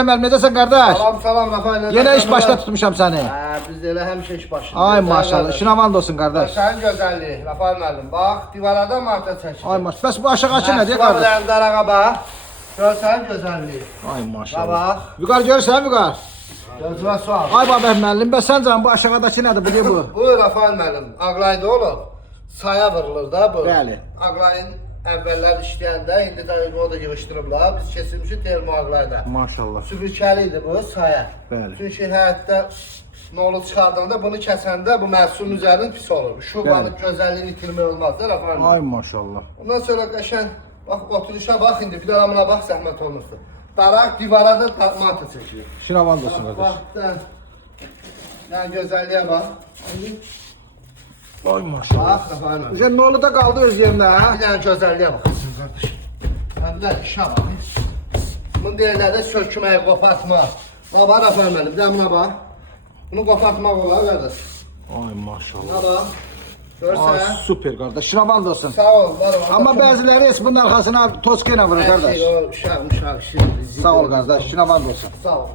Ömer necəsən qardaş? Salam Rafael. Yenə iş başda tutmuşam səni. Biz elə həmişə iş başında. Ay maşallah, işin aman olsun qardaş. Sənin gözəlliyi Rafael müəllim. Bax, divarada marta çəkir. Ay maşallah. Bəs bu aşağıçı nədir qardaş? Sulardan darağa bax. Gör sənin gözəlliyi. Ay maşallah. Bax. Vüqar görürsən Vüqar? Gözünə sual. Ay baba müəllim, bəs sən canım bu aşağıdakı nədir bu deyə bu? Bu Rafael müəllim, Ağlayda olub. Saya vurulur da bu. Bəli. Ağlayın əvvəllər işləyəndə, indi də o da yığışdırıblar. Biz keçirmişik termo Ağlayda. Maşallah. Sübürkəli idi bu saya. Bəli. Çünki həyətdə nolu çıxardığında bunu kəsəndə bu məhsulun üzərinin pis olur. Şubanın gözəlliyini itirmək olmaz da Rafael müəllim. Ay maşallah. Ondan sonra qəşən bax oturuşa bax indi bir də amına bax zəhmət olmuşdu. Daraq divara da mantı çəkilir. İşin aman olsun qardaş. Bax, gözəlliyə bax. Ay maşallah. Bax Rafael müəllim. Üzən nolu da qaldı öz yerində ha? Bir dənə gözəlliyə bax qardaş. Bir də işə bax. Bunu deyirlər də sökmək, qopartmaq. Bax Rafael müəllim, bir də buna bax. Bunu qopartmaq olar qardaş. Ay maşallah. Buna bax. Ay Görsən? super qardaş. İşin aman olsun. Sağ ol, var ol. Amma bəziləri heç bunun arxasına toska ilə vurur qardaş. Uşaq, işi. Sağ ol qardaş. İşin aman olsun. Sağ ol.